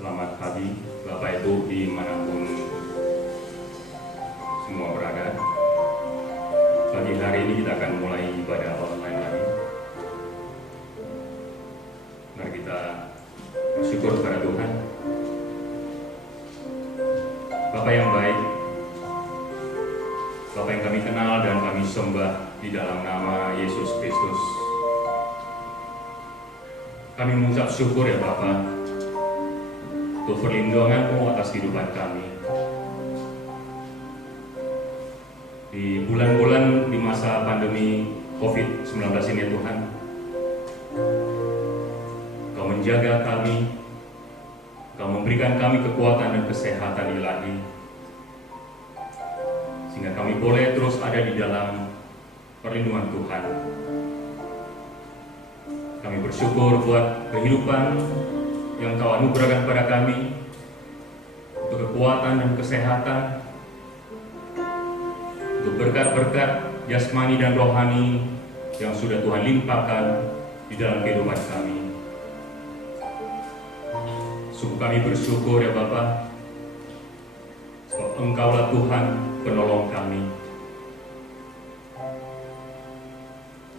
Selamat pagi Bapak Ibu dimanapun semua berada. Pagi hari ini kita akan mulai ibadah online lagi. Mari kita bersyukur kepada Tuhan. Bapak yang baik, Bapak yang kami kenal dan kami sembah di dalam nama Yesus Kristus. Kami mengucap syukur ya Bapak untuk perlindungan-Mu atas kehidupan kami. Di bulan-bulan di masa pandemi COVID-19 ini Tuhan, Kau menjaga kami, Kau memberikan kami kekuatan dan kesehatan ilahi, sehingga kami boleh terus ada di dalam perlindungan Tuhan. Kami bersyukur buat kehidupan yang Kau anugerahkan kepada kami, untuk kekuatan dan kesehatan, untuk berkat-berkat jasmani dan rohani yang sudah Tuhan limpahkan di dalam kehidupan kami. Sungguh kami bersyukur ya Bapa, sebab Engkaulah Tuhan penolong kami.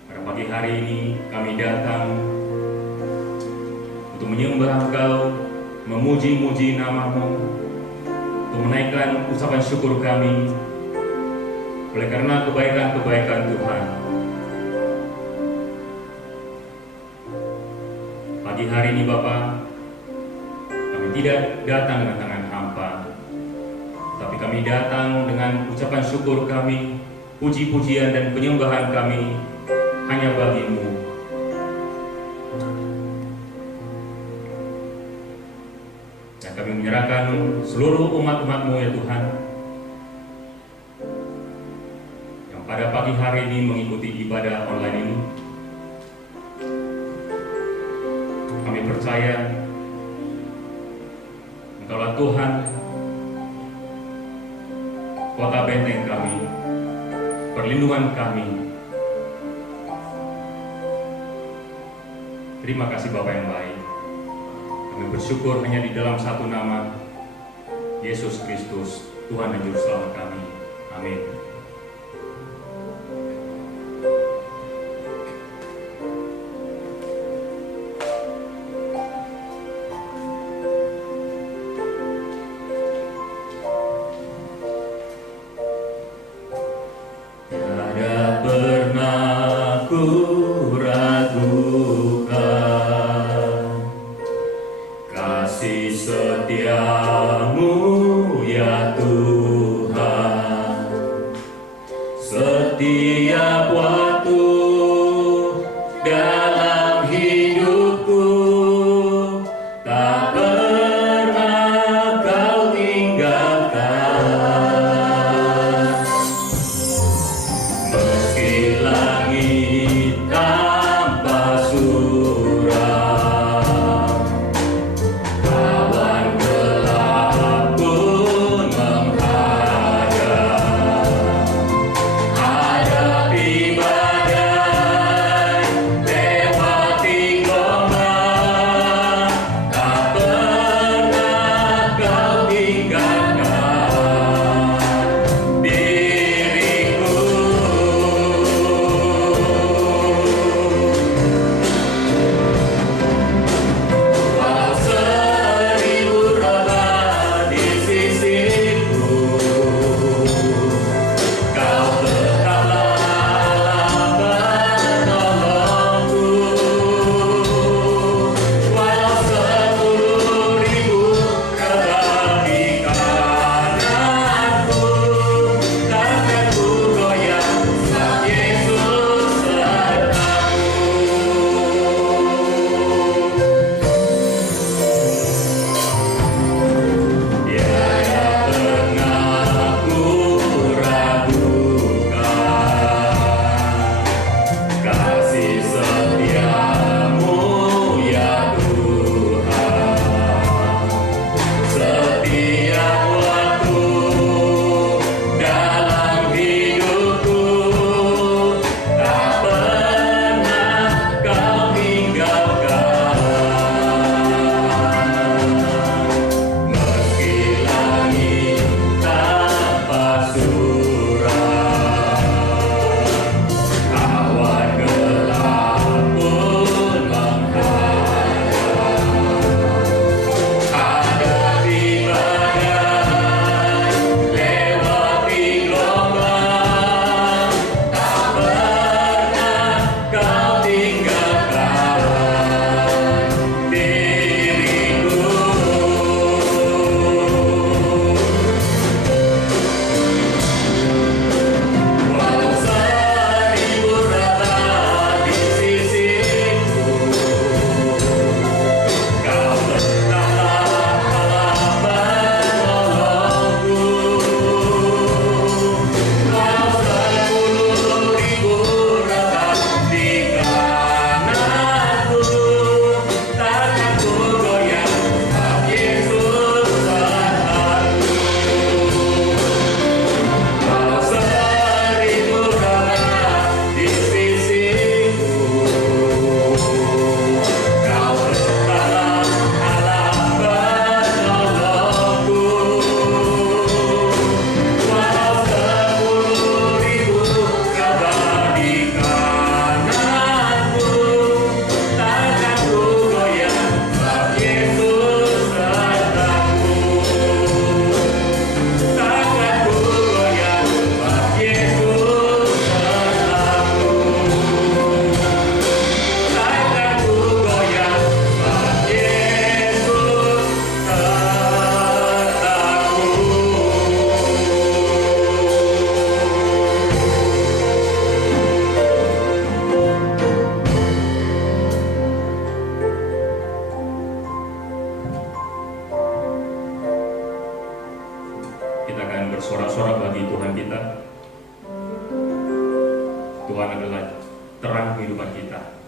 Pada pagi hari ini kami datang untuk menyembah Engkau, memuji-muji nama-Mu, untuk menaikkan ucapan syukur kami oleh karena kebaikan-kebaikan Tuhan. Pagi hari ini Bapa, kami tidak datang dengan tangan hampa, tapi kami datang dengan ucapan syukur kami, puji-pujian dan penyembahan kami hanya bagi-Mu. Kami menyerahkan seluruh umat-umat-Mu ya Tuhan, yang pada pagi hari ini mengikuti ibadah online ini. Kami percaya Engkaulah Tuhan, kota benteng kami, perlindungan kami. Terima kasih Bapa yang baik. Kami bersyukur hanya di dalam satu nama, Yesus Kristus, Tuhan dan Juru Selamat kami. Amin. Tiada pernah ku setiamu ya Tuhan, bersorak-sorak bagi Tuhan kita. Tuhan adalah terang kehidupan kita.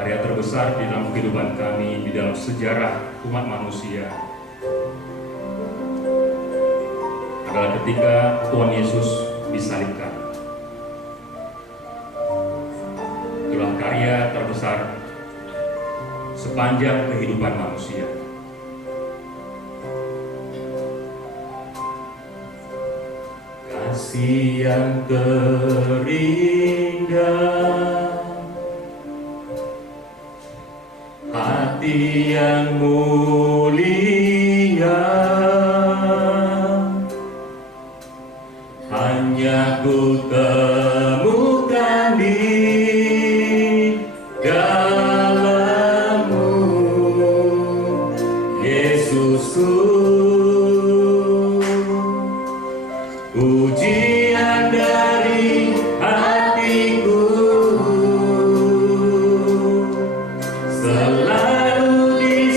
Karya terbesar di dalam kehidupan kami, di dalam sejarah umat manusia adalah ketika Tuhan Yesus disalibkan. Itulah karya terbesar sepanjang kehidupan manusia. Kasih yang terindah, hati yang mulia, hanya ku temukan di dalam-Mu, Yesusku. Pujian dari hatiku selalu di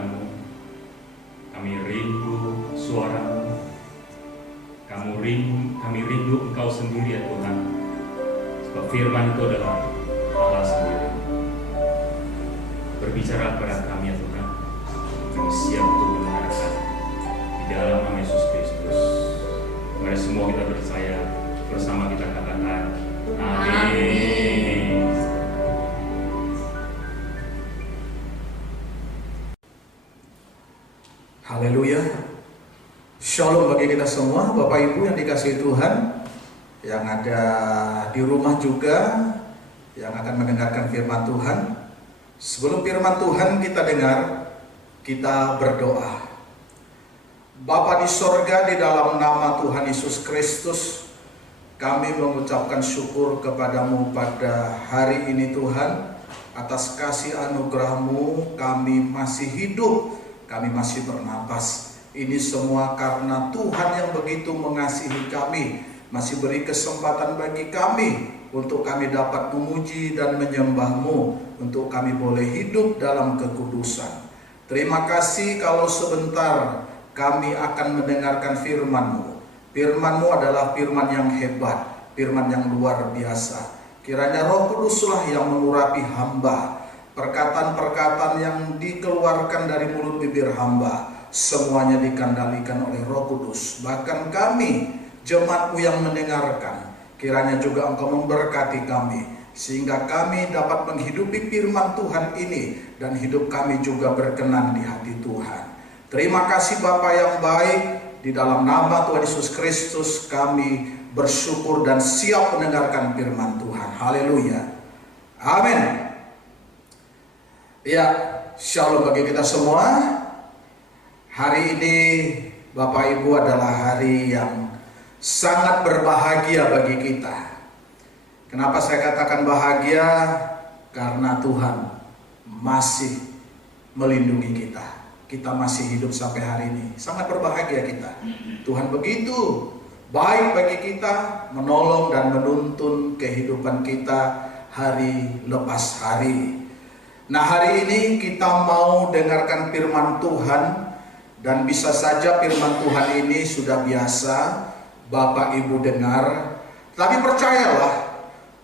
firman-Mu. Kami rindu suara-Mu. Kami rindu Engkau sendiri ya Tuhan. Sebab firman itu adalah Allah sendiri. Berbicara kepada kami ya Tuhan. Kami siap untuk mendengarkan di dalam nama Yesus Kristus. Mari semua kita percaya, bersama kita katakan amin. Haleluya. Shalom bagi kita semua, Bapak Ibu yang dikasihi Tuhan, yang ada di rumah juga, yang akan mendengarkan firman Tuhan. Sebelum firman Tuhan kita dengar, kita berdoa. Bapa di sorga, di dalam nama Tuhan Yesus Kristus, kami mengucapkan syukur kepadamu pada hari ini Tuhan. Atas kasih anugerah-Mu kami masih hidup, kami masih bernapas. Ini semua karena Tuhan yang begitu mengasihi kami, masih beri kesempatan bagi kami untuk kami dapat memuji dan menyembah-Mu, untuk kami boleh hidup dalam kekudusan. Terima kasih kalau sebentar kami akan mendengarkan firman-Mu. Firman-Mu adalah firman yang hebat, firman yang luar biasa. Kiranya Roh Kuduslah yang mengurapi hamba, perkataan-perkataan yang dikeluarkan dari mulut bibir hamba, semuanya dikendalikan oleh Roh Kudus. Bahkan kami, jemaat-Mu yang mendengarkan, kiranya juga Engkau memberkati kami, sehingga kami dapat menghidupi firman Tuhan ini, dan hidup kami juga berkenan di hati Tuhan. Terima kasih Bapa yang baik, di dalam nama Tuhan Yesus Kristus kami bersyukur dan siap mendengarkan firman Tuhan. Haleluya. Amin. Ya, shalom bagi kita semua. Hari ini Bapak Ibu adalah hari yang sangat berbahagia bagi kita. Kenapa saya katakan bahagia? Karena Tuhan masih melindungi kita. Kita masih hidup sampai hari ini. Sangat berbahagia kita. Tuhan begitu baik bagi kita, menolong dan menuntun kehidupan kita hari lepas hari. Nah, hari ini kita mau dengarkan firman Tuhan. Dan bisa saja firman Tuhan ini sudah biasa Bapak Ibu dengar, tapi percayalah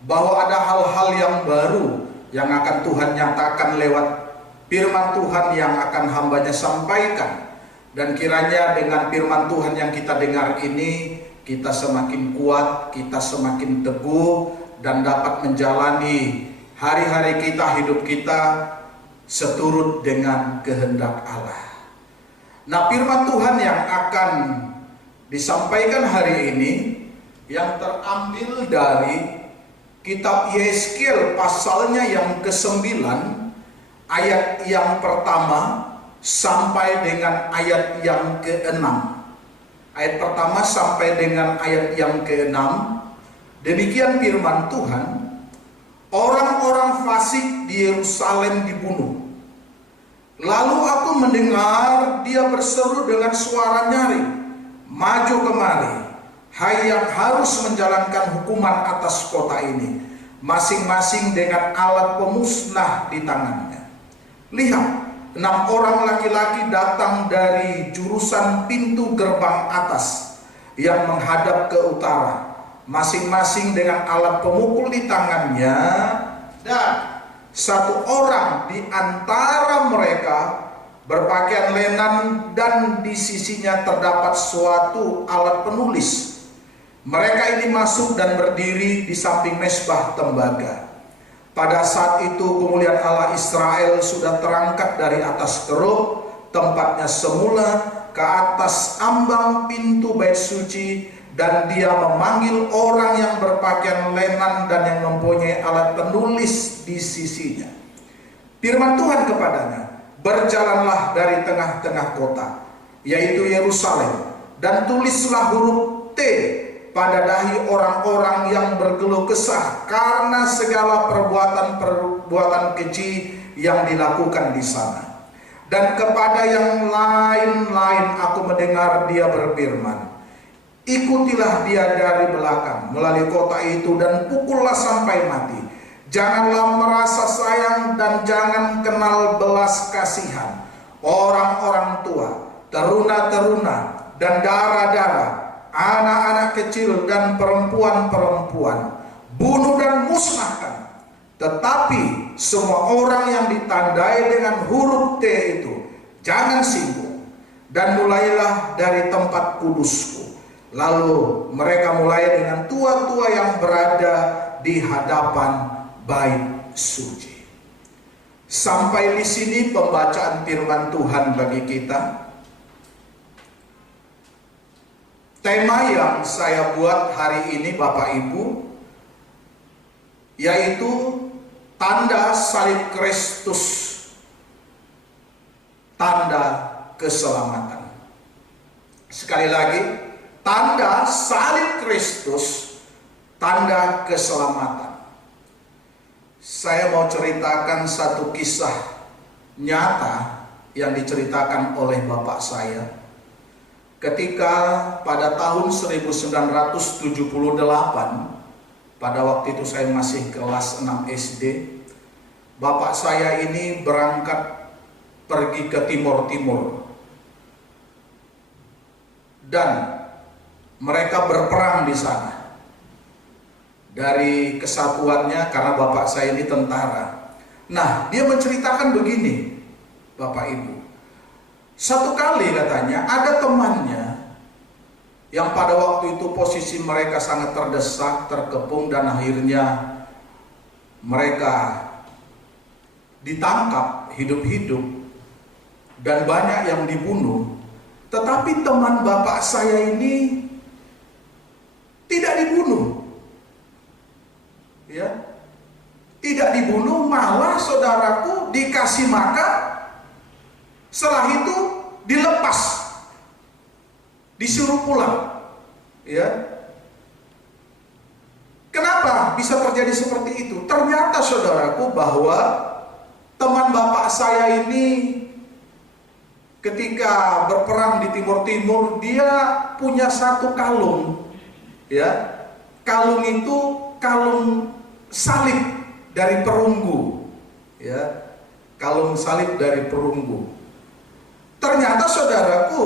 bahwa ada hal-hal yang baru yang akan Tuhan nyatakan lewat firman Tuhan yang akan hambanya sampaikan. Dan kiranya dengan firman Tuhan yang kita dengar ini, kita semakin kuat, kita semakin teguh, dan dapat menjalani hari-hari kita, hidup kita seturut dengan kehendak Allah. Nah, firman Tuhan yang akan disampaikan hari ini yang terambil dari kitab Yeskiel pasalnya yang ke-9, ayat yang pertama sampai dengan ayat yang ke-6. Ayat pertama sampai dengan ayat yang ke-6. Demikian firman Tuhan. Orang-orang fasik di Yerusalem dibunuh. Lalu aku mendengar dia berseru dengan suara nyaring, "Maju kemari, hai yang harus menjalankan hukuman atas kota ini, masing-masing dengan alat pemusnah di tangannya. Lihat, 6 orang laki-laki datang dari jurusan pintu gerbang atas yang menghadap ke utara, masing-masing dengan alat pemukul di tangannya, dan satu orang di antara mereka berpakaian lenan dan di sisinya terdapat suatu alat penulis. Mereka ini masuk dan berdiri di samping mezbah tembaga. Pada saat itu kemuliaan Allah Israel sudah terangkat dari atas kerub tempatnya semula ke atas ambang pintu bait suci, dan dia memanggil orang yang berpakaian lenan dan yang mempunyai alat penulis di sisinya. Firman Tuhan kepadanya, "Berjalanlah dari tengah-tengah kota, yaitu Yerusalem, dan tulislah huruf T pada dahi orang-orang yang berkeluh kesah karena segala perbuatan keji yang dilakukan di sana. Dan kepada yang lain-lain aku mendengar dia berfirman, ikutilah dia dari belakang melalui kota itu dan pukullah sampai mati. Janganlah merasa sayang dan jangan kenal belas kasihan. orang-orang tua, teruna-teruna, dan darah-darah, anak-anak kecil dan perempuan-perempuan, bunuh dan musnahkan. Tetapi semua orang yang ditandai dengan huruf T itu jangan singgung, dan mulailah dari tempat kudusku. Lalu mereka mulai dengan tua-tua yang berada di hadapan bait suci. Sampai di sini pembacaan firman Tuhan bagi kita. Tema yang saya buat hari ini Bapak Ibu, yaitu tanda salib Kristus, tanda keselamatan. Sekali lagi, tanda salib Kristus, tanda keselamatan. Saya mau ceritakan satu kisah nyata yang diceritakan oleh bapak saya. Ketika pada tahun 1978, pada waktu itu saya masih kelas 6 SD, bapak saya ini berangkat pergi ke Timur-Timur. Dan mereka berperang di sana. Dari kesatuannya, karena bapak saya ini tentara. Nah, dia menceritakan begini, Bapak Ibu. Satu kali katanya ada temannya yang pada waktu itu posisi mereka sangat terdesak, terkepung, dan akhirnya mereka ditangkap hidup-hidup dan banyak yang dibunuh. Tetapi teman bapak saya ini tidak dibunuh, ya, tidak dibunuh, malah saudaraku dikasih makan. Setelah itu dilepas, disuruh pulang, ya. Kenapa bisa terjadi seperti itu? Ternyata saudaraku bahwa teman bapak saya ini ketika berperang di Timur-Timur, dia punya satu kalung, ya. Kalung itu kalung salib dari perunggu, ya. Kalung salib dari perunggu. Ternyata saudaraku,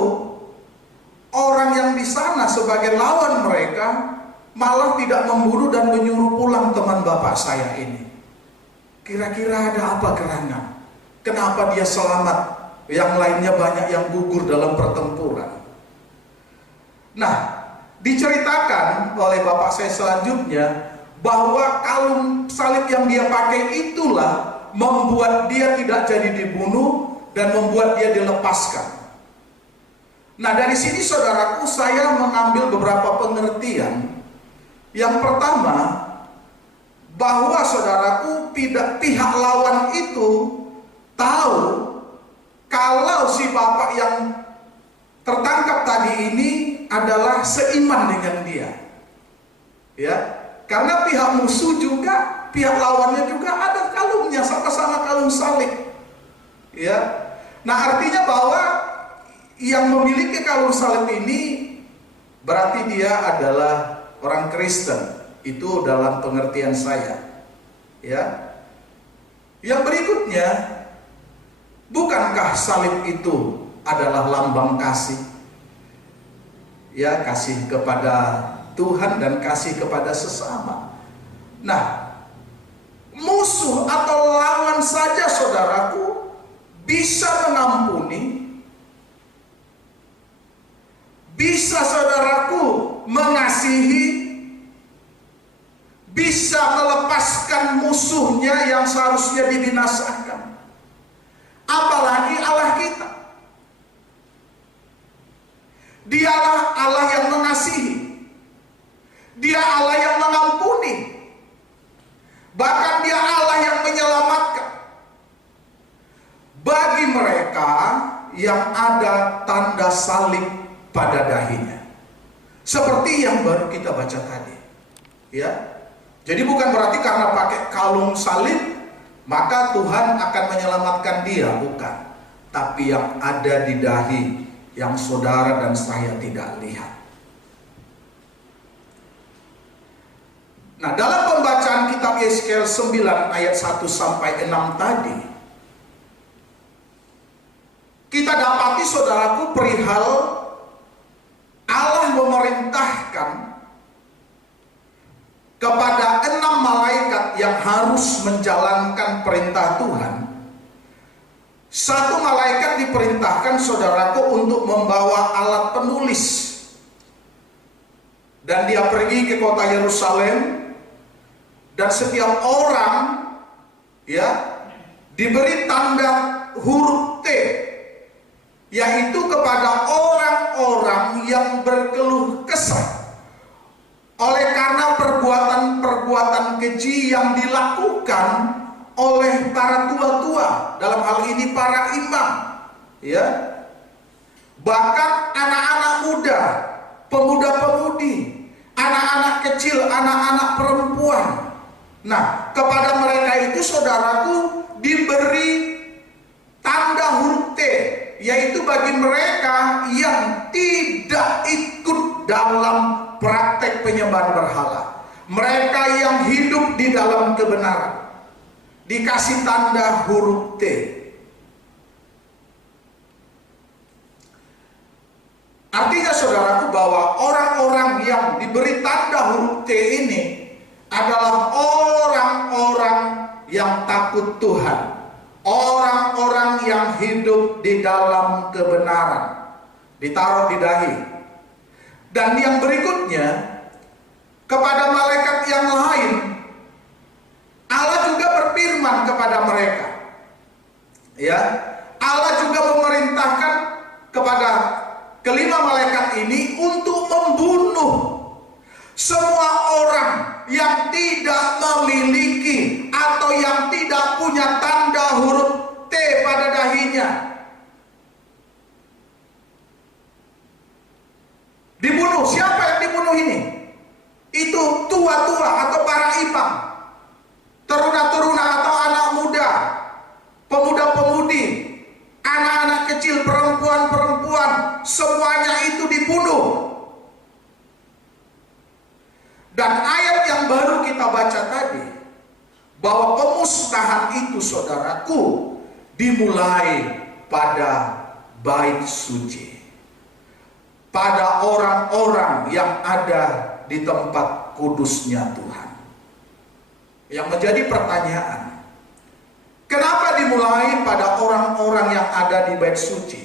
orang yang di sana sebagai lawan mereka malah tidak membunuh dan menyuruh pulang teman bapak saya ini. Kira-kira ada apa gerangan? Kenapa dia selamat? Yang lainnya banyak yang gugur dalam pertempuran. Nah, diceritakan oleh bapak saya selanjutnya bahwa kalung salib yang dia pakai itulah membuat dia tidak jadi dibunuh dan membuat dia dilepaskan. Nah, dari sini saudaraku, saya mengambil beberapa pengertian. Yang pertama, bahwa saudaraku, pihak lawan itu tahu kalau si bapak yang tertangkap tadi ini adalah seiman dengan dia, ya. Karena pihak musuh juga, pihak lawannya juga ada kalungnya, sama-sama kalung salib, ya. Nah, artinya bahwa yang memiliki kalung salib ini berarti dia adalah orang Kristen. Itu dalam pengertian saya, ya. Yang berikutnya, bukankah salib itu adalah lambang kasih? Ya, kasih kepada Tuhan dan kasih kepada sesama. Nah, musuh atau lawan saja saudaraku bisa mengampuni, bisa saudaraku mengasihi, bisa melepaskan musuhnya yang seharusnya dibinasakan. Apalagi Allah kita. Dialah Allah yang mengasihi. Dia Allah yang mengampuni. Bahkan dia Allah yang menyelamatkan. Bagi mereka yang ada tanda salib pada dahinya. Seperti yang baru kita baca tadi, ya. Jadi bukan berarti karena pakai kalung salib maka Tuhan akan menyelamatkan dia, bukan. Tapi yang ada di dahi yang saudara dan saya tidak lihat. Nah, dalam pembacaan kitab Yeskiel 9 ayat 1 sampai 6 tadi, kita dapati saudaraku perihal Allah memerintahkan kepada 6 malaikat yang harus menjalankan perintah Tuhan. Satu malaikat diperintahkan saudaraku untuk membawa alat penulis, dan dia pergi ke kota Yerusalem, dan setiap orang diberi tanda huruf T, yaitu kepada orang-orang yang berkeluh kesah oleh karena perbuatan-perbuatan keji yang dilakukan oleh para tua-tua, dalam hal ini para imam, bahkan anak-anak muda, pemuda-pemudi, anak-anak kecil, anak-anak perempuan. Nah, kepada mereka itu saudaraku diberi tanda huruf T, yaitu bagi mereka yang tidak ikut dalam praktek penyembahan berhala, mereka yang hidup di dalam kebenaran, dikasih tanda huruf T. Artinya saudaraku bahwa orang-orang yang diberi tanda huruf T ini adalah orang-orang yang takut Tuhan, orang-orang yang hidup di dalam kebenaran, ditaruh di dahi. Dan yang berikutnya, kepada malaikat yang lain Allah juga berfirman kepada mereka, Allah juga memerintahkan kepada kelima malaikat ini untuk membunuh semua orang yang tidak memiliki atau yang tidak punya tanda huruf T pada dahinya. Dibunuh. Siapa yang dibunuh ini? Itu tua-tua atau para imam, teruna-teruna atau anak muda, pemuda-pemudi, anak-anak kecil, perempuan-perempuan, semuanya itu dibunuh. Dan ayat yang baru kita baca tadi, bahwa pemusnahan itu saudaraku dimulai pada bait suci, pada orang-orang yang ada di tempat kudusnya Tuhan. Yang menjadi pertanyaan, kenapa dimulai pada orang-orang yang ada di bait suci?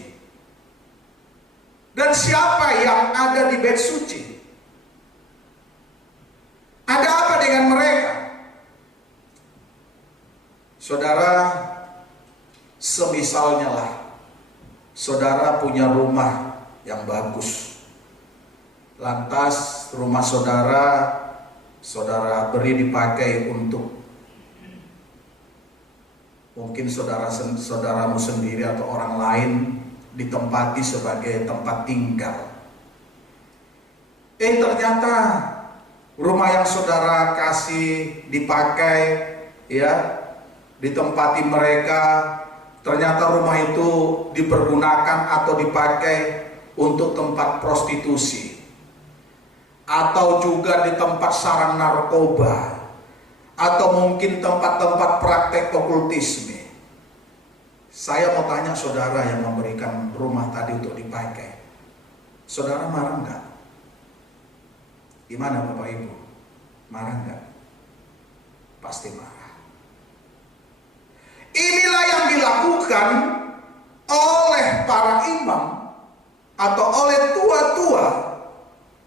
Dan siapa yang ada di bait suci? Ada apa dengan mereka? Saudara, semisalnya lah saudara punya rumah yang bagus, lantas rumah saudara beri dipakai untuk mungkin saudaramu sendiri atau orang lain, ditempati sebagai tempat tinggal. Ternyata rumah yang saudara kasih dipakai, ditempati mereka, ternyata rumah itu dipergunakan atau dipakai untuk tempat prostitusi, atau juga di tempat sarang narkoba, atau mungkin tempat-tempat praktek okultisme. Saya mau tanya saudara yang memberikan rumah tadi untuk dipakai, saudara marah enggak? Gimana Bapak Ibu? Marah enggak? Pasti marah. Inilah yang dilakukan oleh para imam atau oleh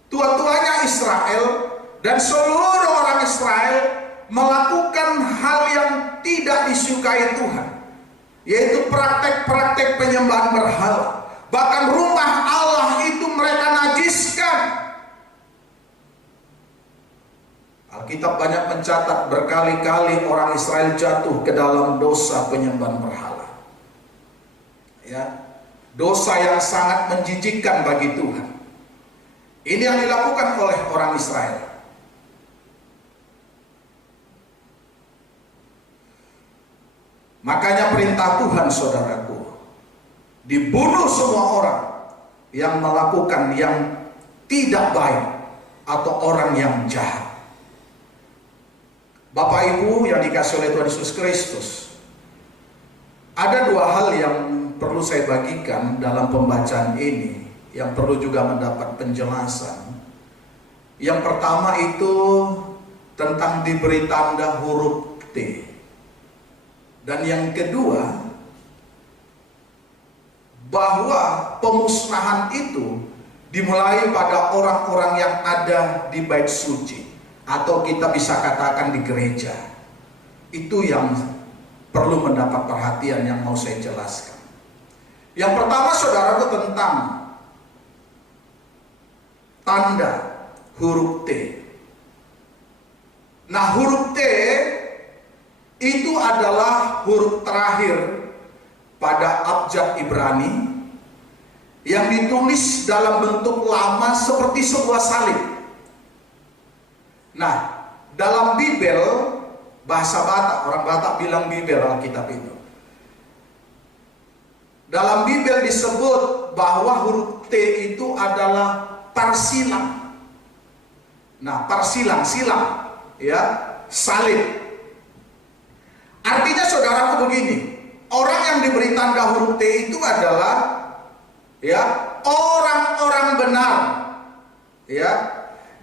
tua-tuanya Israel, dan seluruh orang Israel melakukan hal yang tidak disukai Tuhan, yaitu praktek-praktek penyembahan berhala. Bahkan rumah Allah itu mereka najiskan. Alkitab banyak mencatat berkali-kali orang Israel jatuh ke dalam dosa penyembahan berhala. Dosa yang sangat menjijikkan bagi Tuhan. Ini yang dilakukan oleh orang Israel. Makanya perintah Tuhan saudaraku, dibunuh semua orang yang melakukan yang tidak baik atau orang yang jahat. Bapak Ibu yang dikasihi oleh Tuhan Yesus Kristus, ada dua hal yang perlu saya bagikan dalam pembacaan ini, yang perlu juga mendapat penjelasan. Yang pertama itu tentang diberi tanda huruf T. Dan yang kedua, bahwa pemusnahan itu dimulai pada orang-orang yang ada di bait suci, atau kita bisa katakan di gereja. Itu yang perlu mendapat perhatian yang mau saya jelaskan. Yang pertama, saudaraku, tentang tanda huruf T. Nah, huruf T itu adalah huruf terakhir pada abjad Ibrani yang ditulis dalam bentuk lama seperti sebuah salib. Nah, dalam Bibel, bahasa Batak, orang Batak bilang Bibel Alkitab itu. Dalam Bibel disebut bahwa huruf T itu adalah parsilang. Nah, parsilang, silang, ya, salib. Artinya, saudaraku, begini, orang yang diberi tanda huruf T itu adalah, ya, orang-orang benar, ya,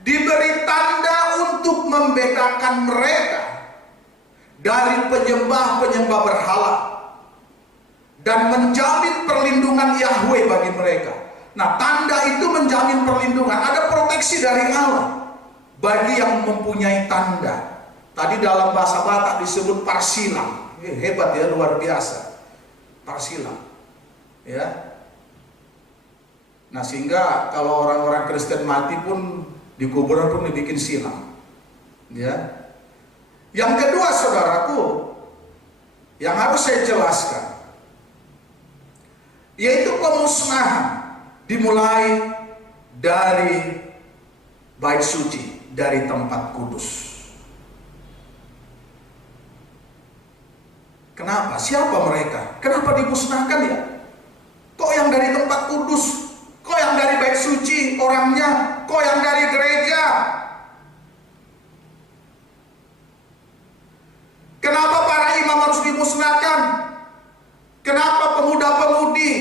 diberi tanda untuk membedakan mereka dari penyembah-penyembah berhala dan menjamin perlindungan Yahweh bagi mereka. Nah, tanda itu menjamin perlindungan, ada proteksi dari Allah bagi yang mempunyai tanda. Tadi dalam bahasa Batak disebut parsilang. Hebat ya, luar biasa. Parsilang. Ya. Nah, sehingga kalau orang-orang Kristen mati pun di kuburan pun dibikin silang. Ya. Yang kedua, saudaraku, yang harus saya jelaskan, yaitu pemusnahan dimulai dari bait suci, dari tempat kudus. Kenapa? Siapa mereka? Kenapa dimusnahkan ya? Kok yang dari tempat kudus? Kok yang dari bait suci orangnya? Kok yang dari gereja? Kenapa para imam harus dimusnahkan? Kenapa pemuda-pemudi,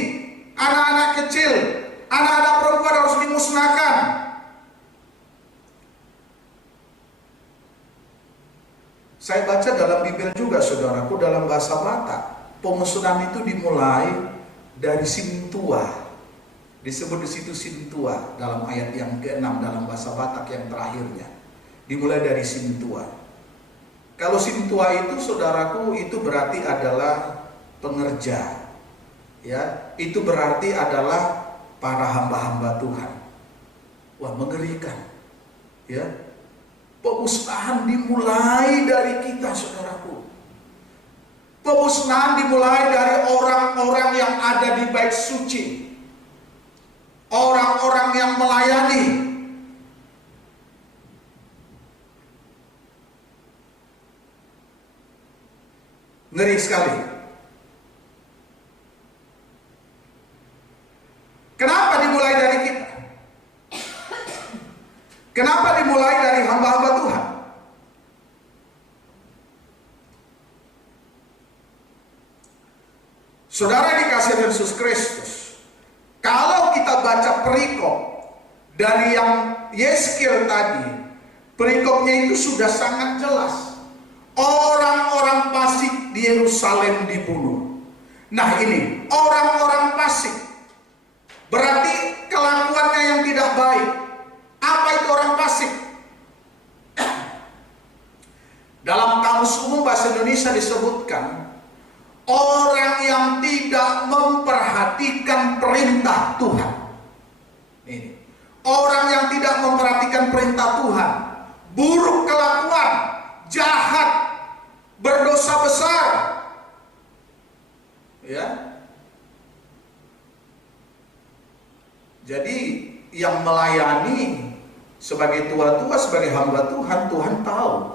anak-anak kecil, anak-anak perempuan harus dimusnahkan? Saya baca dalam Bibel juga, saudaraku, dalam bahasa Batak, pemusnahan itu dimulai dari Sintua. Disebut di situ Sintua dalam ayat yang ke-6 dalam bahasa Batak yang terakhirnya. Dimulai dari Sintua. Kalau Sintua itu, saudaraku, itu berarti adalah pengerja. Ya, itu berarti adalah para hamba-hamba Tuhan. Wah, mengerikan. Ya. Pemusnahan dimulai dari kita, saudaraku. Pemusnahan dimulai dari orang-orang yang ada di bait suci. Orang-orang yang melayani. Ngeri sekali. Kenapa dimulai dari kita? Kenapa dimulai dari hamba-hamba Tuhan? Saudara dikasihi Yesus Kristus, kalau kita baca perikop dari yang Yeskiel tadi, perikopnya itu sudah sangat jelas. Orang-orang fasik di Yerusalem dibunuh. Nah, ini orang-orang fasik berarti kelakuannya yang tidak baik. Apa itu orang fasik? Dalam Kamus Umum Bahasa Indonesia disebutkan orang yang tidak memperhatikan perintah Tuhan. Ini. Orang yang tidak memperhatikan perintah Tuhan, buruk kelakuan, jahat, berdosa besar. Ya. Jadi yang melayani sebagai tua-tua, sebagai hamba Tuhan, Tuhan tahu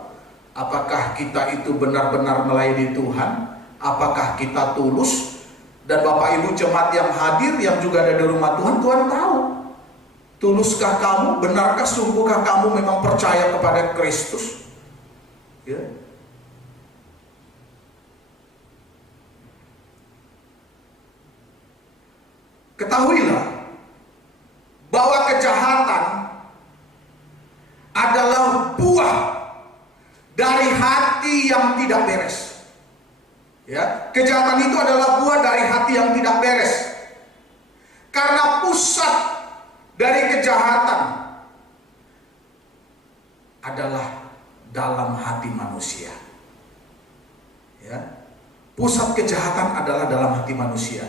apakah kita itu benar-benar melayani Tuhan, apakah kita tulus. Dan Bapak Ibu jemaat yang hadir, yang juga ada di rumah Tuhan, Tuhan tahu. Tuluskah kamu, benarkah, sungguhkah kamu memang percaya kepada Kristus? Ya. Ketahuilah bahwa kejahatan adalah buah dari hati yang tidak beres. Ya, kejahatan itu adalah buah dari hati yang tidak beres. Karena pusat dari kejahatan adalah dalam hati manusia. Ya, pusat kejahatan adalah dalam hati manusia.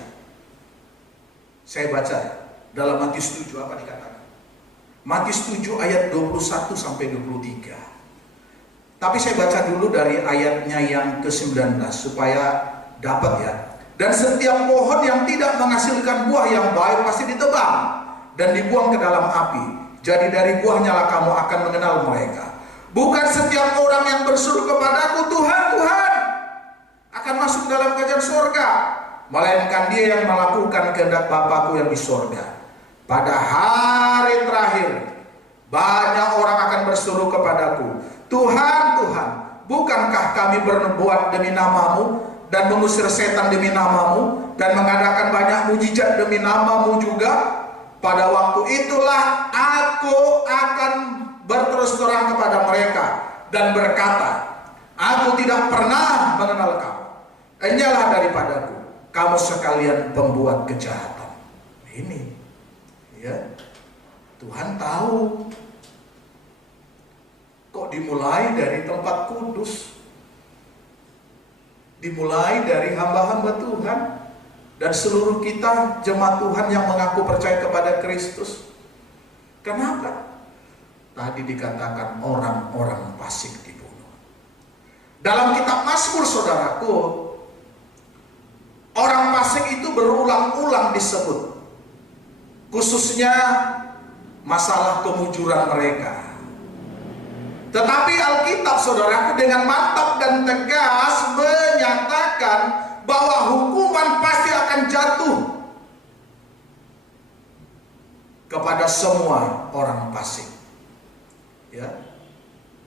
Saya baca dalam Matius 7 apa dikatakan? Matius 7 ayat 21 sampai 23. Tapi saya baca dulu dari ayatnya yang ke-19 supaya dapat ya. Dan setiap pohon yang tidak menghasilkan buah yang baik pasti ditebang dan dibuang ke dalam api. Jadi dari buahnya lah kamu akan mengenal mereka. Bukan setiap orang yang berseru kepadaku, Tuhan, Tuhan, akan masuk dalam kerajaan surga, melainkan dia yang melakukan kehendak Bapa-Ku yang di surga. Pada hari terakhir, banyak orang akan berseru kepadaku, Tuhan, Tuhan, bukankah kami berbuat demi nama-Mu dan mengusir setan demi nama-Mu dan mengadakan banyak mujizat demi nama-Mu juga? Pada waktu itulah aku akan berterus terang kepada mereka dan berkata, aku tidak pernah mengenal kamu. Enyahlah daripadaku, kamu sekalian pembuat kejahatan. Ini, ya, Tuhan tahu. Kok dimulai dari tempat kudus, dimulai dari hamba-hamba Tuhan dan seluruh kita jemaat Tuhan yang mengaku percaya kepada Kristus. Kenapa? Tadi dikatakan orang-orang fasik dibunuh. Dalam kitab Mazmur, saudaraku, orang fasik itu berulang-ulang disebut, khususnya masalah kemujuran mereka. Tetapi Alkitab, saudaraku, dengan mantap dan tegas menyatakan bahwa hukuman pasti akan jatuh kepada semua orang fasik. Ya,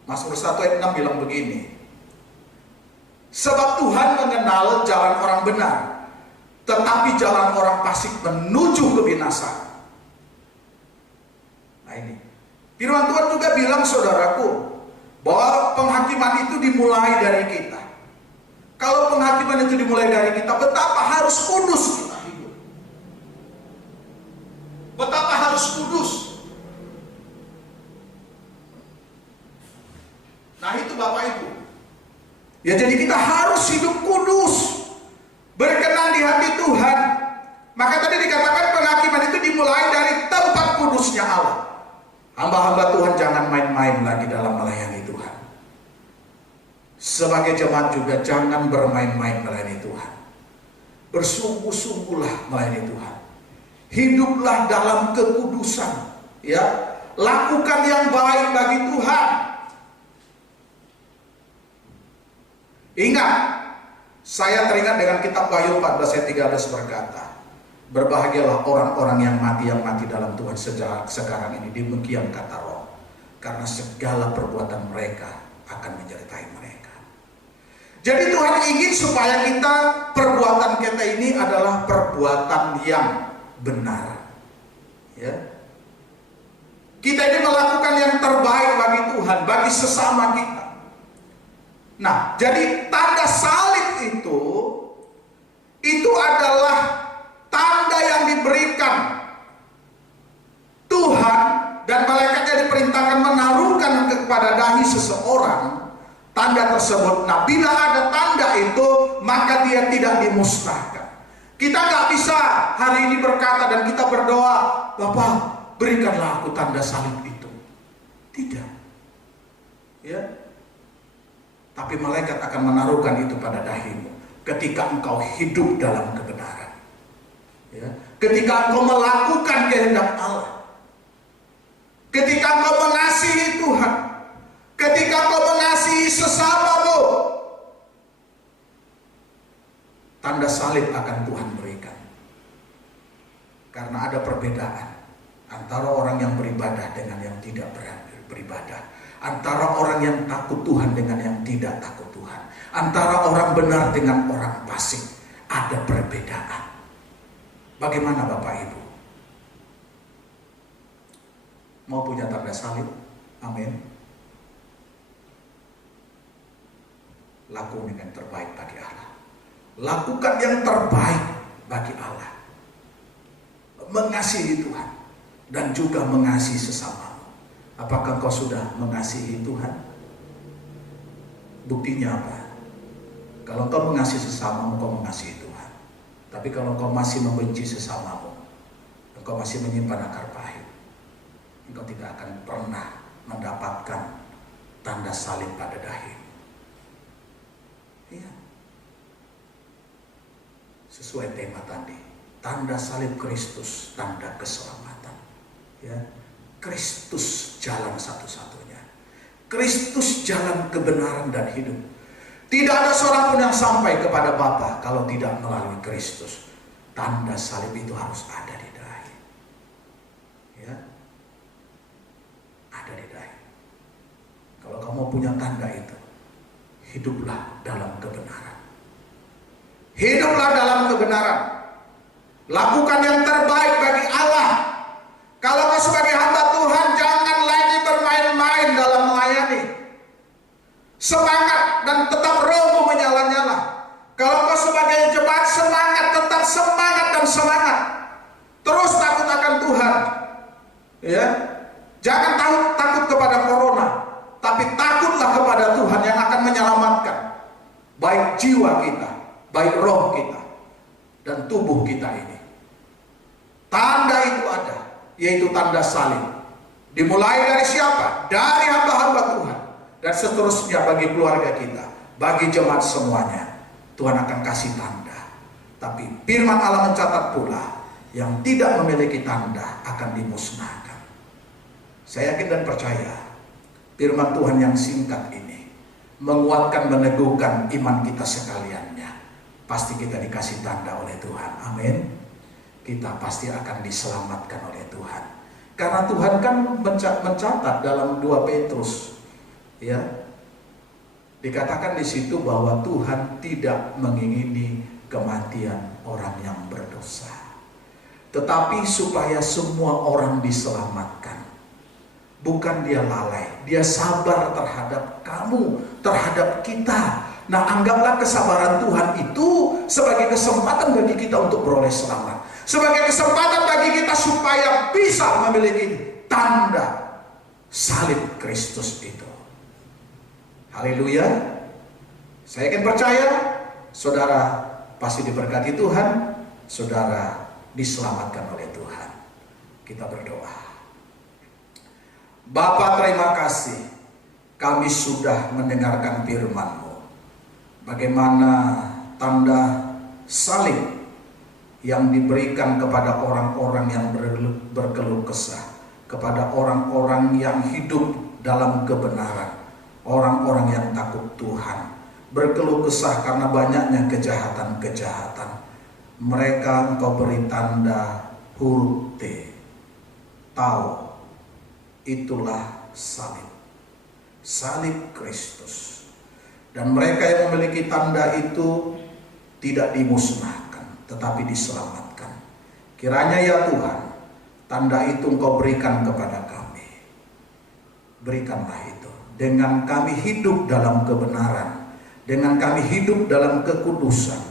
Mazmur 1 ayat 6 bilang begini, sebab Tuhan mengenal jalan orang benar, tetapi jalan orang fasik menuju kebinasaan. Nah ini, firman Tuhan juga bilang, saudaraku, bahwa penghakiman itu dimulai dari kita. Kalau penghakiman itu dimulai dari kita, betapa harus kudus kita hidup. Betapa harus kudus. Nah itu Bapak Ibu. Ya, jadi kita harus hidup kudus, berkenan di hati Tuhan. Maka tadi dikatakan penghakiman itu dimulai dari tempat kudusnya Allah. Hamba-hamba Tuhan jangan main-main lagi dalam melayani Tuhan. Sebagai jemaat juga jangan bermain-main melayani Tuhan. Bersungguh-sungguhlah melayani Tuhan. Hiduplah dalam kekudusan, ya. Lakukan yang baik bagi Tuhan. Ingat, saya teringat dengan kitab Wahyu 14 ayat 13 berkata, berbahagialah orang-orang yang mati dalam Tuhan sejak sekarang ini, demikian kata Roh, karena segala perbuatan mereka akan menyertai mereka. Jadi Tuhan ingin supaya kita, perbuatan kita ini adalah perbuatan yang benar. Ya. Kita ini melakukan yang terbaik bagi Tuhan, bagi sesama kita. Nah, jadi tanda salib itu adalah tanda yang diberikan Tuhan dan malaikatnya diperintahkan menaruhkan kepada dahi seseorang tanda tersebut. Nah, bila ada tanda itu, maka dia tidak dimusnahkan. Kita nggak bisa hari ini berkata dan kita berdoa, Bapak, berikanlah aku tanda salib itu. Tidak. Ya. Tapi malaikat akan menaruhkan itu pada dahimu ketika engkau hidup dalam kebenaran. Ya. Ketika engkau melakukan kehendak Allah, ketika engkau mengasihi Tuhan, ketika engkau mengasihi sesamamu, tanda salib akan Tuhan berikan. Karena ada perbedaan antara orang yang beribadah dengan yang tidak beribadah, antara orang yang takut Tuhan dengan yang tidak takut Tuhan, antara orang benar dengan orang fasik. Ada perbedaan. Bagaimana Bapak Ibu? Mau punya tanda salib? Amin. Lakukan yang terbaik bagi Allah. Lakukan yang terbaik bagi Allah. Mengasihi Tuhan dan juga mengasihi sesamamu. Apakah kau sudah mengasihi Tuhan? Buktinya apa? Kalau kau mengasihi sesamamu, kau mengasihi Tuhan. Tapi kalau kau masih membenci sesamamu, engkau masih menyimpan akar pahit, engkau tidak akan pernah mendapatkan tanda salib pada dahi. Iya. Sesuai tema tadi, tanda salib Kristus, tanda keselamatan. Ya, Kristus jalan satu-satunya. Kristus jalan kebenaran dan hidup. Tidak ada seorang pun yang sampai kepada Bapa kalau tidak melalui Kristus. Tanda salib itu harus ada di dahi. Ya, ada di dahi. Kalau kamu punya tanda itu, hiduplah dalam kebenaran. Hiduplah dalam kebenaran. Lakukan yang terbaik bagi Allah. Kalau kau sebagai hamba Tuhan, jangan lagi bermain-main dalam melayani. Semangat dan tetap rohmu menyala-nyala. Kalau kau sebagai jemaat semangat, tetap semangat dan semangat. Terus takut akan Tuhan. Ya, jangan takut kepada corona, tapi takutlah kepada Tuhan yang akan menyelamatkan baik jiwa kita, baik roh kita, dan tubuh kita ini. Tanda itu ada, yaitu tanda salib. Dimulai dari siapa? Dari hamba-hamba Tuhan. Dan seterusnya bagi keluarga kita, bagi jemaat semuanya, Tuhan akan kasih tanda. Tapi firman Allah mencatat pula, yang tidak memiliki tanda akan dimusnahkan. Saya yakin dan percaya, firman Tuhan yang singkat ini menguatkan, meneguhkan iman kita sekaliannya. Pasti kita dikasih tanda oleh Tuhan. Amin. Kita pasti akan diselamatkan oleh Tuhan. Karena Tuhan kan mencatat dalam 2 Petrus, ya, dikatakan di situ bahwa Tuhan tidak mengingini kematian orang yang berdosa, tetapi supaya semua orang diselamatkan. Bukan dia lalai, dia sabar terhadap kamu, terhadap kita. Nah, anggaplah kesabaran Tuhan itu sebagai kesempatan bagi kita untuk beroleh selamat. Sebagai kesempatan bagi kita supaya bisa memiliki tanda salib Kristus itu. Haleluya. Saya yakin percaya, saudara pasti diberkati Tuhan, saudara diselamatkan oleh Tuhan. Kita berdoa. Bapa, terima kasih, kami sudah mendengarkan firman-Mu. Bagaimana tanda salib yang diberikan kepada orang-orang yang berkeluh kesah, kepada orang-orang yang hidup dalam kebenaran, orang-orang yang takut Tuhan, berkeluh kesah karena banyaknya kejahatan-kejahatan. Mereka Engkau beri tanda huruf T, tahu, itulah salib, salib Kristus. Dan mereka yang memiliki tanda itu tidak dimusnahkan, tetapi diselamatkan. Kiranya ya Tuhan, tanda itu Engkau berikan kepada kami. Berikanlah itu. Dengan kami hidup dalam kebenaran, dengan kami hidup dalam kekudusan,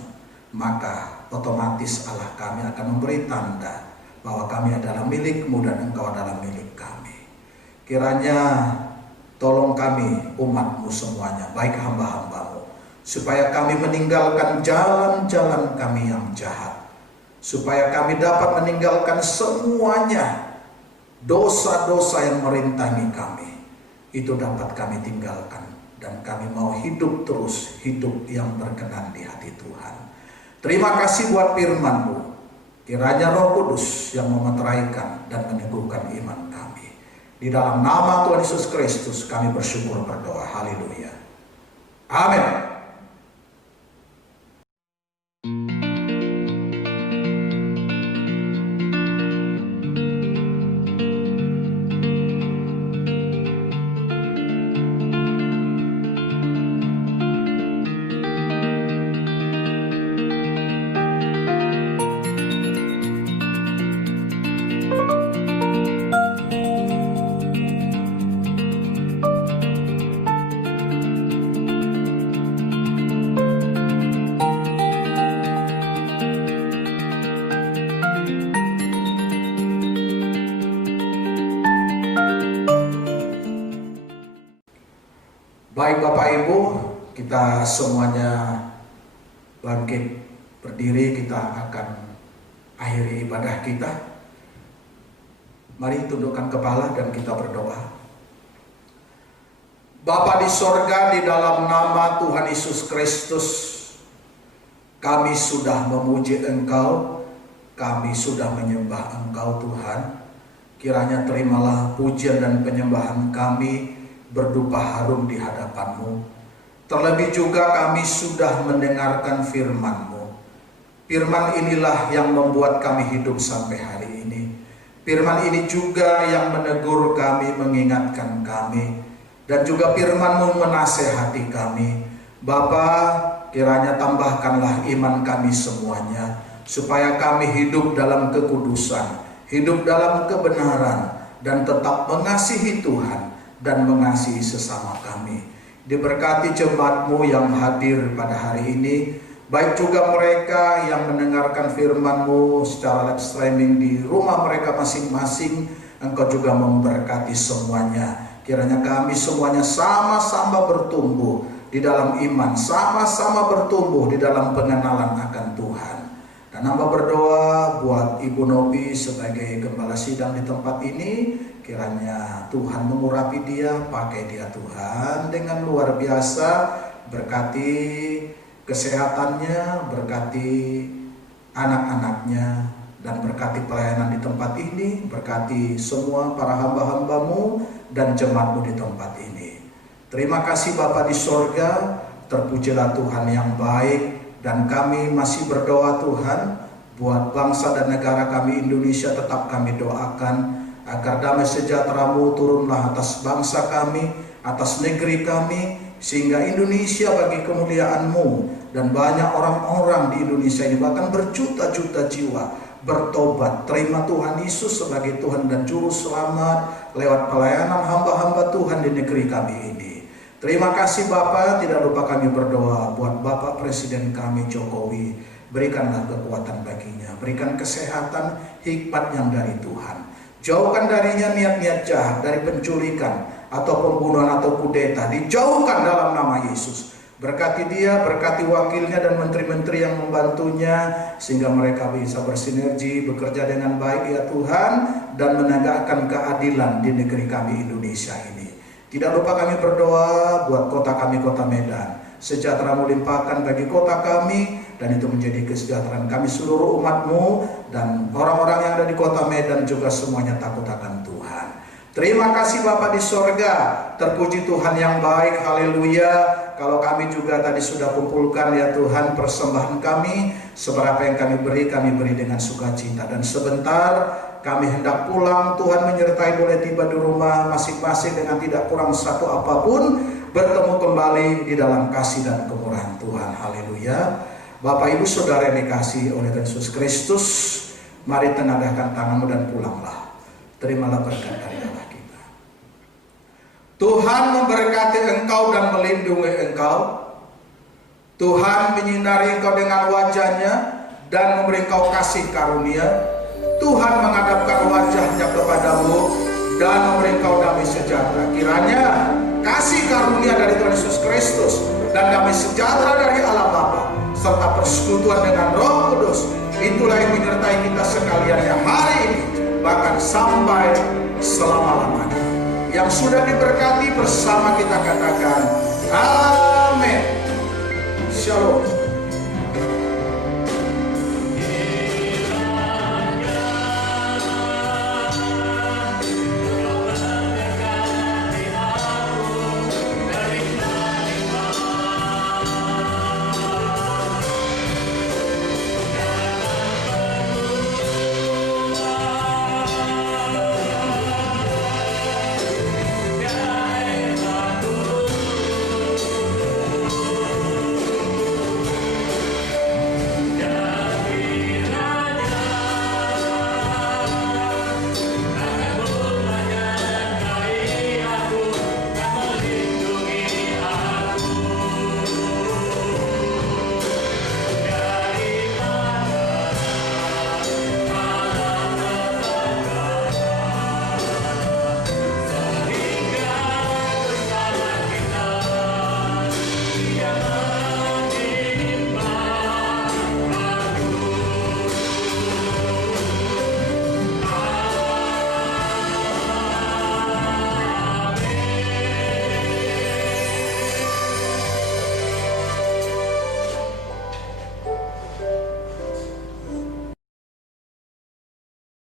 maka otomatis Allah kami akan memberi tanda bahwa kami adalah milik-Mu dan Engkau adalah milik kami. Kiranya tolong kami umat-Mu semuanya, baik hamba-hamba-Mu, supaya kami meninggalkan jalan-jalan kami yang jahat, supaya kami dapat meninggalkan semuanya dosa-dosa yang merintangi kami. Itu dapat kami tinggalkan, dan kami mau hidup terus, hidup yang berkenan di hati Tuhan. Terima kasih buat firman-Mu. Kiranya Roh Kudus yang memeteraikan dan meneguhkan iman kami. Di dalam nama Tuhan Yesus Kristus kami bersyukur berdoa. Haleluya. Amin. Baik Bapak Ibu, kita semuanya bangkit berdiri, kita akan akhiri ibadah kita. Mari tundukkan kepala dan kita berdoa. Bapa di sorga, di dalam nama Tuhan Yesus Kristus, kami sudah memuji Engkau, kami sudah menyembah Engkau Tuhan. Kiranya terimalah pujian dan penyembahan kami berdupa harum di hadapan-Mu. Terlebih juga kami sudah mendengarkan firman-Mu. Firman inilah yang membuat kami hidup sampai hari ini. Firman ini juga yang menegur kami, mengingatkan kami. Dan juga firman-Mu menasehati kami. Bapa, kiranya tambahkanlah iman kami semuanya, supaya kami hidup dalam kekudusan, hidup dalam kebenaran, dan tetap mengasihi Tuhan dan mengasihi sesama kami. Diberkati jemaat-Mu yang hadir pada hari ini, baik juga mereka yang mendengarkan firman-Mu secara live streaming di rumah mereka masing-masing. Engkau juga memberkati semuanya. Kiranya kami semuanya sama-sama bertumbuh di dalam iman, sama-sama bertumbuh di dalam pengenalan akan Tuhan. Dan hamba berdoa buat Ibu Novi sebagai gembala sidang di tempat ini. Kiranya Tuhan mengurapi dia, pakai dia Tuhan dengan luar biasa. Berkati kesehatannya, berkati anak-anaknya, dan berkati pelayanan di tempat ini. Berkati semua para hamba-hamba-Mu dan jemaat-Mu di tempat ini. Terima kasih Bapa di sorga, terpujilah Tuhan yang baik. Dan kami masih berdoa Tuhan, buat bangsa dan negara kami Indonesia tetap kami doakan, agar damai sejahtera-Mu turunlah atas bangsa kami, atas negeri kami, sehingga Indonesia bagi kemuliaan-Mu. Dan banyak orang-orang di Indonesia ini, bahkan berjuta-juta jiwa, bertobat, terima Tuhan Yesus sebagai Tuhan dan Juru Selamat lewat pelayanan hamba-hamba Tuhan di negeri kami ini. Terima kasih Bapa, tidak lupa kami berdoa buat Bapak Presiden kami Jokowi. Berikanlah kekuatan baginya, berikan kesehatan, hikmat yang dari Tuhan. Jauhkan darinya niat-niat jahat, dari penculikan atau pembunuhan atau kudeta, dijauhkan dalam nama Yesus. Berkati dia, berkati wakilnya dan menteri-menteri yang membantunya, sehingga mereka bisa bersinergi, bekerja dengan baik ya Tuhan, dan menegakkan keadilan di negeri kami Indonesia ini. Tidak lupa kami berdoa buat kota kami, kota Medan. Sejahtera-Mu limpahkan bagi kota kami, dan itu menjadi kesejahteraan kami seluruh umat-Mu, dan orang-orang yang ada di kota Medan juga semuanya takut akan Tuhan. Terima kasih Bapa di sorga, terpuji Tuhan yang baik, haleluya. Kalau kami juga tadi sudah kumpulkan ya Tuhan persembahan kami, seberapa yang kami beri dengan sukacita. Dan sebentar kami hendak pulang, Tuhan menyertai, boleh tiba di rumah masing-masing dengan tidak kurang satu apapun, bertemu kembali di dalam kasih dan kemurahan Tuhan, haleluya. Bapak Ibu Saudara yang dikasihi oleh Yesus Kristus, mari tengadahkan tanganmu dan pulanglah. Terimalah berkat dari Allah kita. Tuhan memberkati engkau dan melindungi engkau. Tuhan menyinari engkau dengan wajahnya dan memberi engkau kasih karunia. Tuhan menghadapkan wajahnya kepadamu dan memberi engkau damai sejahtera. Kiranya kasih karunia dari Tuhan Yesus Kristus dan damai sejahtera dari Allah Bapa serta persekutuan dengan Roh Kudus, itulah yang menyertai kita sekalian yang hari ini bahkan sampai selama-lamanya. Yang sudah diberkati bersama kita katakan amin. Shalom.